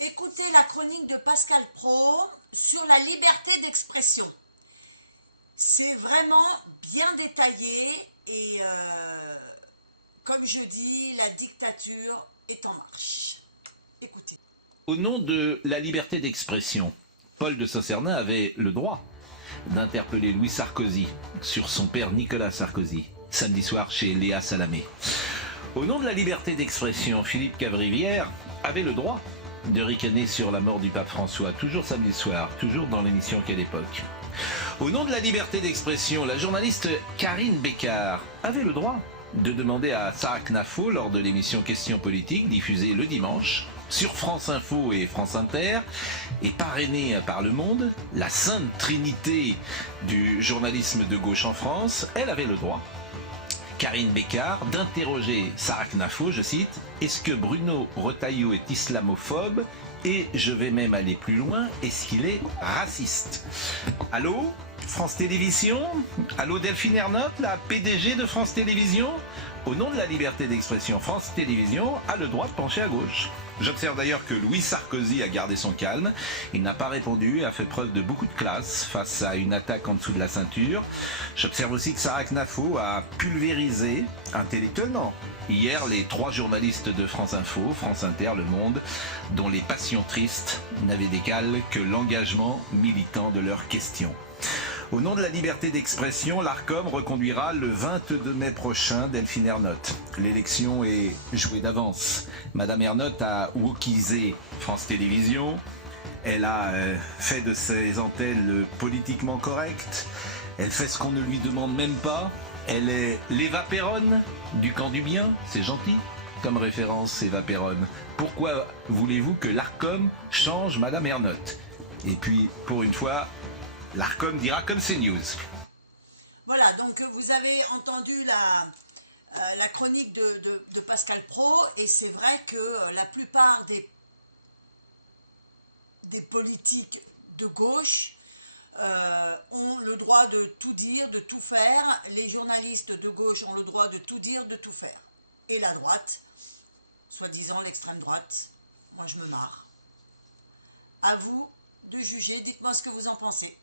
Écoutez la chronique de Pascal Praud sur la liberté d'expression. C'est vraiment bien détaillé et comme je dis, la dictature est en marche. Écoutez. Au nom de la liberté d'expression, Paul de Sacernin avait le droit d'interpeller Louis Sarkozy sur son père Nicolas Sarkozy, samedi soir chez Léa Salamé. Au nom de la liberté d'expression, Philippe Cavrivière avait le droit de ricaner sur la mort du pape François, toujours samedi soir, toujours dans l'émission Quelle époque. Au nom de la liberté d'expression, la journaliste Karine Bécard avait le droit de demander à Sarah Knafo, lors de l'émission Questions politiques, diffusée le dimanche, sur France Info et France Inter, et parrainée par Le Monde, la sainte trinité du journalisme de gauche en France, elle avait le droit, Karine Bécard, d'interroger Sarah Knafo, je cite, « Est-ce que Bruno Retailleau est islamophobe ? Et je vais même aller plus loin, est-ce qu'il est raciste ?» Allô, France Télévisions? Allô, Delphine Ernotte, la PDG de France Télévisions? Au nom de la liberté d'expression, France Télévisions a le droit de pencher à gauche. J'observe d'ailleurs que Louis Sarkozy a gardé son calme. Il n'a pas répondu et a fait preuve de beaucoup de classe face à une attaque en dessous de la ceinture. J'observe aussi que Sarah Knafo a pulvérisé un télétenant. Hier, les 3 journalistes de France Info, France Inter, Le Monde, dont les passions tristes n'avaient d'égal que l'engagement militant de leurs questions. Au nom de la liberté d'expression, l'ARCOM reconduira le 22 mai prochain Delphine Ernotte. L'élection est jouée d'avance. Madame Ernotte a wokisé France Télévisions. Elle a fait de ses antennes politiquement correctes. Elle fait ce qu'on ne lui demande même pas. Elle est l'Eva Perron du camp du bien. C'est gentil comme référence, Eva Perron. Pourquoi voulez-vous que l'ARCOM change Madame Ernotte? Et puis, pour une fois, l'ARCOM dira comme CNews. Voilà, donc vous avez entendu la chronique de Pascal Praud, et c'est vrai que la plupart des politiques de gauche ont le droit de tout dire, de tout faire. Les journalistes de gauche ont le droit de tout dire, de tout faire. Et la droite, soi-disant l'extrême droite, moi je me marre. À vous de juger, dites-moi ce que vous en pensez.